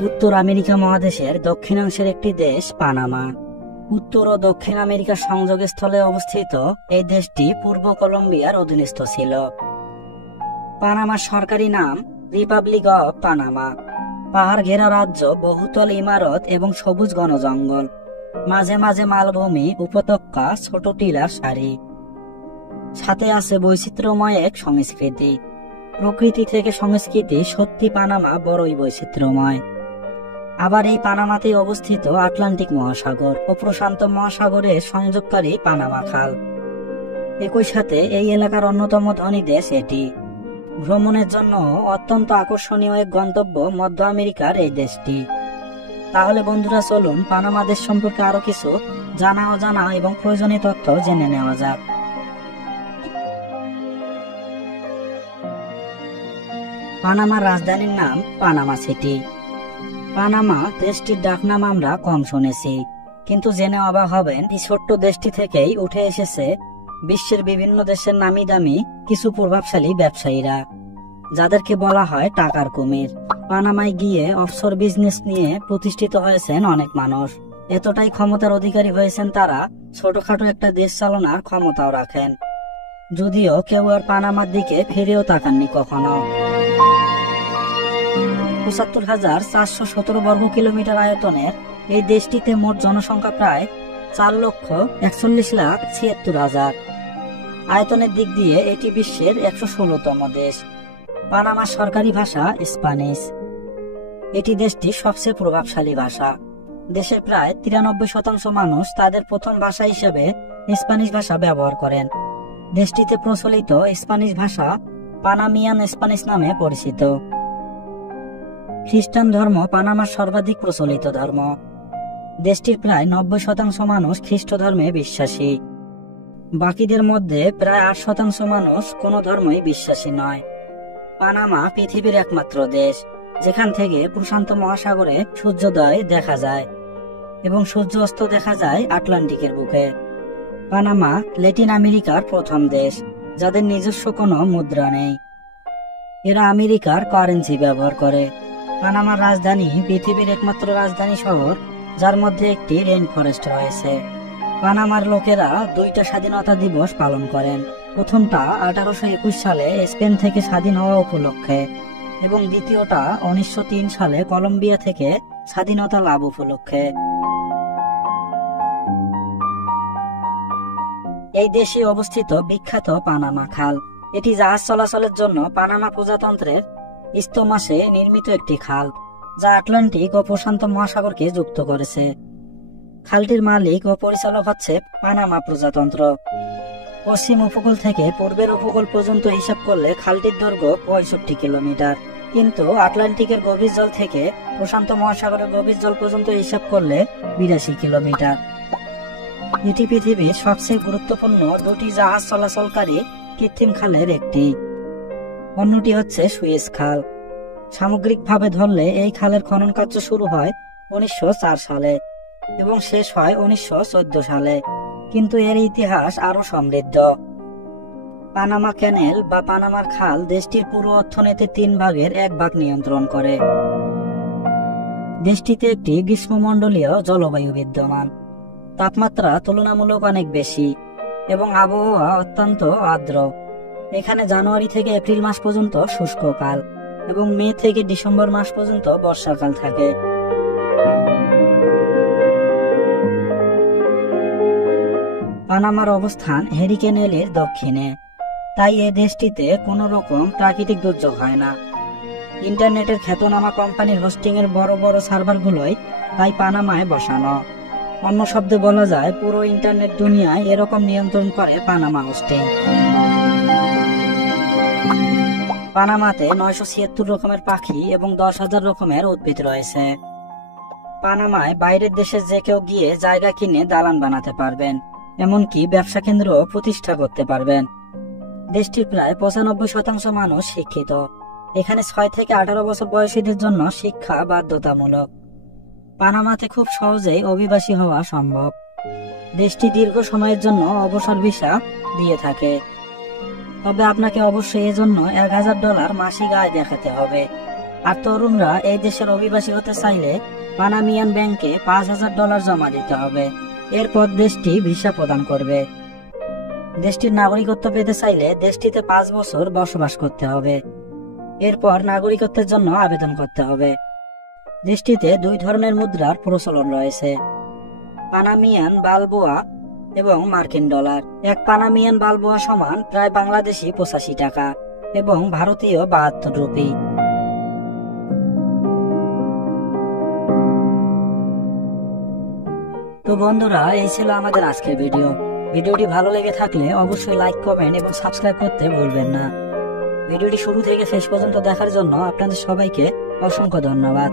উত্তর আমেরিকা মহাদেশের দক্ষিণাংশের একটি দেশ পানামা। উত্তর ও দক্ষিণ আমেরিকার সংযোগস্থলে অবস্থিত এই দেশটি পূর্ব কলম্বিয়ার অধীনস্থ ছিল। পানামার সরকারি নাম রিপাবলিক অব পানামা। পাহাড় ঘেরা রাজ্য, বহুতল ইমারত এবং সবুজ ঘন জঙ্গল, মাঝে মাঝে মালভূমি, উপত্যকা, ছোট টিলার সারি। সাথে আছে বৈচিত্র্যময় এক সংস্কৃতি। প্রকৃতি থেকে সংস্কৃতি সত্যি পানামা বড়ই বৈচিত্র্যময়। আবার এই পানামাতেই অবস্থিত আটলান্টিক মহাসাগর ও প্রশান্ত মহাসাগরের সংযোগকারী পানামা খাল। একই সাথে এই এলাকার অন্যতম ধনী দেশ এটি। ভ্রমণের জন্য অত্যন্ত আকর্ষণীয় এক গন্তব্য মধ্য আমেরিকার এই দেশটি। তাহলে বন্ধুরা, চলুন পানামা দেশ সম্পর্কে আরো কিছু জানা এবং প্রয়োজনীয় তথ্য জেনে নেওয়া যাক। পানামার রাজধানীর নাম পানামা সিটি। পানামা দেশটির ডাকনাম আমরা কম শুনেছি, কিন্তু জেনে অবাক হবেন এই ছোট্ট দেশটি থেকেই উঠে এসেছে বিশ্বের বিভিন্ন দেশের নামি দামি কিছু প্রভাবশালী ব্যবসায়ীরা, যাদেরকে বলা হয় টাকার কুমির। পানামায় গিয়ে অফশোর বিজনেস নিয়ে প্রতিষ্ঠিত হয়েছেন অনেক মানুষ। এতটাই ক্ষমতার অধিকারী হয়েছেন তারা, ছোটখাটো একটা দেশ চালানোর ক্ষমতাও রাখেন, যদিও কেউ আর পানামার দিকে ফিরেও তাকাননি কখনো। ৭৫,৪১৭ বর্গ কিলোমিটার আয়তনের এই দেশটিতে মোট জনসংখ্যা প্রায় ৪,৪১,৭৬,০৭০। আয়তনের দিক দিয়ে এটি বিশ্বের ১১৬তম দেশ। পানামার সরকারি ভাষা স্প্যানিশ। এটি দেশটির সবচেয়ে প্রভাবশালী ভাষা। দেশের প্রায় ৯৩% মানুষ তাদের প্রথম ভাষা হিসেবে স্প্যানিশ ভাষা ব্যবহার করেন। দেশটিতে প্রচলিত স্প্যানিশ ভাষা পানামিয়ান স্প্যানিশ নামে পরিচিত। খ্রিস্টান ধর্ম পানামার সর্বাধিক প্রচলিত ধর্ম। দেশটির প্রায় ৯০% মানুষ খ্রিস্ট ধর্মে বিশ্বাসী। বাকিদের মধ্যে প্রায় ৮% মানুষ কোনো ধর্মই বিশ্বাসী নয়। পানামা পৃথিবীর একমাত্র দেশ যেখান থেকে প্রশান্ত মহাসাগরে সূর্যোদয় দেখা যায় এবং সূর্য অস্ত দেখা যায় আটলান্টিকের বুকে। পানামা ল্যাটিন আমেরিকার প্রথম দেশ যাদের নিজস্ব কোনো মুদ্রা নেই। এরা আমেরিকার কারেন্সি ব্যবহার করে। পানামার রাজধানী পৃথিবীর একমাত্র রাজধানী শহর যার মধ্যে একটি রেইন ফরেস্ট রয়েছে। পানামার লোকেরা 2টা স্বাধীনতা দিবস পালন করেন। প্রথমটা 1821 সালে স্পেন থেকে স্বাধীন হওয়া উপলক্ষে এবং দ্বিতীয়টা 1903 সালে কলম্বিয়া থেকে স্বাধীনতা লাভ উপলক্ষে। এই দেশে অবস্থিত বিখ্যাত পানামা খাল। এটি জাহাজ চলাচলের জন্য পানামা প্রজাতন্ত্রের স্থমাসে নির্মিত একটি খাল, যা আটলান্টিক ও প্রশান্ত মহাসাগরকে যুক্ত করেছে। খালটির মালিক ও পরিচালক হচ্ছে পানামা প্রজাতন্ত্র। পশ্চিম উপকূল থেকে পূর্বের উপকূল পর্যন্ত হিসাব করলে খালটির দৈর্ঘ্য 65 কিলোমিটার, কিন্তু আটলান্টিকের গভীর জল থেকে প্রশান্ত মহাসাগরের গভীর জল পর্যন্ত হিসাব করলে 82 কিলোমিটার। এটি পৃথিবীর সবচেয়ে গুরুত্বপূর্ণ 2টি জাহাজ চলাচলকারী কৃত্রিম খালের একটি। অন্যটি হচ্ছে সুয়েজ খাল। সামগ্রিকভাবে ধরলে এই খালের খনন কার্য শুরু হয় 1904 সালে এবং শেষ হয় 1914 সালে, কিন্তু এর ইতিহাস আরো সমৃদ্ধ। পানামা ক্যানেল বা পানামার খাল দেশটির পুরো অর্থনীতির 3 ভাগের 1 ভাগ নিয়ন্ত্রণ করে। দেশটিতে একটি গ্রীষ্মমণ্ডলীয় জলবায়ু বিদ্যমান। তাপমাত্রা তুলনামূলক অনেক বেশি এবং আবহাওয়া অত্যন্ত আর্দ্র। এখানে জানুয়ারি থেকে এপ্রিল মাস পর্যন্ত শুষ্ককাল এবং মে থেকে ডিসেম্বর মাস পর্যন্ত বর্ষাকাল থাকে। পানামার অবস্থান হ্যারিকেন এলের দক্ষিণে, তাই এ দেশটিতে কোনো রকম প্রাকৃতিক দুর্যোগ হয় না। ইন্টারনেটের খ্যাতনামা কোম্পানির হোস্টিং এর বড় বড় সার্ভারগুলোই তাই পানামায় বসানো। অন্য শব্দে বলা যায়, পুরো ইন্টারনেট দুনিয়ায় এরকম নিয়ন্ত্রণ করে পানামা হোস্টিং। পানামাতে 976 রকমের পাখি এবং 10,000 রকমের উদ্ভিদ রয়েছে। পানামায় বাইরের দেশে যে কেউ গিয়ে জায়গা কিনে দালান বানাতে পারবেন, এমনকি ব্যবসা কেন্দ্র প্রতিষ্ঠা করতে পারবেন। দেশটির প্রায় 95% মানুষ শিক্ষিত। এখানে 6 থেকে 18 বছর বয়সীদের জন্য শিক্ষা বাধ্যতামূলক। পানামাতে খুব সহজেই অভিবাসী হওয়া সম্ভব। দেশটি দীর্ঘ সময়ের জন্য অবসর ভিসা দিয়ে থাকে, তবে আপনাকে অবশ্যই এজন্য $1,000 মাসিক আয় দেখাতে হবে। আর তরুণরা এই দেশের অভিবাসী হতে চাইলে পানামিয়ান ব্যাংকে $5,000 জমা দিতে হবে। এরপর দেশটি ভিসা প্রদান করবে। দেশটির নাগরিকত্ব পেতে চাইলে দেশটিতে 5 বছর বসবাস করতে হবে। এরপর নাগরিকত্বের জন্য আবেদন করতে হবে। দেশটিতে 2 ধরনের মুদ্রার প্রচলন রয়েছে, পানামিয়ান বালবোয়া এবং মার্কিন ডলার। এক পানামিয়ান বালবোয়া সমান প্রায় বাংলাদেশি 85 টাকা এবং ভারতীয় 72 রুপি। তো বন্ধুরা, এই ছিল আমাদের আজকের ভিডিওটি ভালো লেগে থাকলে অবশ্যই লাইক, কমেন্ট এবং সাবস্ক্রাইব করতে ভুলবেন না। ভিডিওটি শুরু থেকে শেষ পর্যন্ত দেখার জন্য আপনাদের সবাইকে অসংখ্য ধন্যবাদ।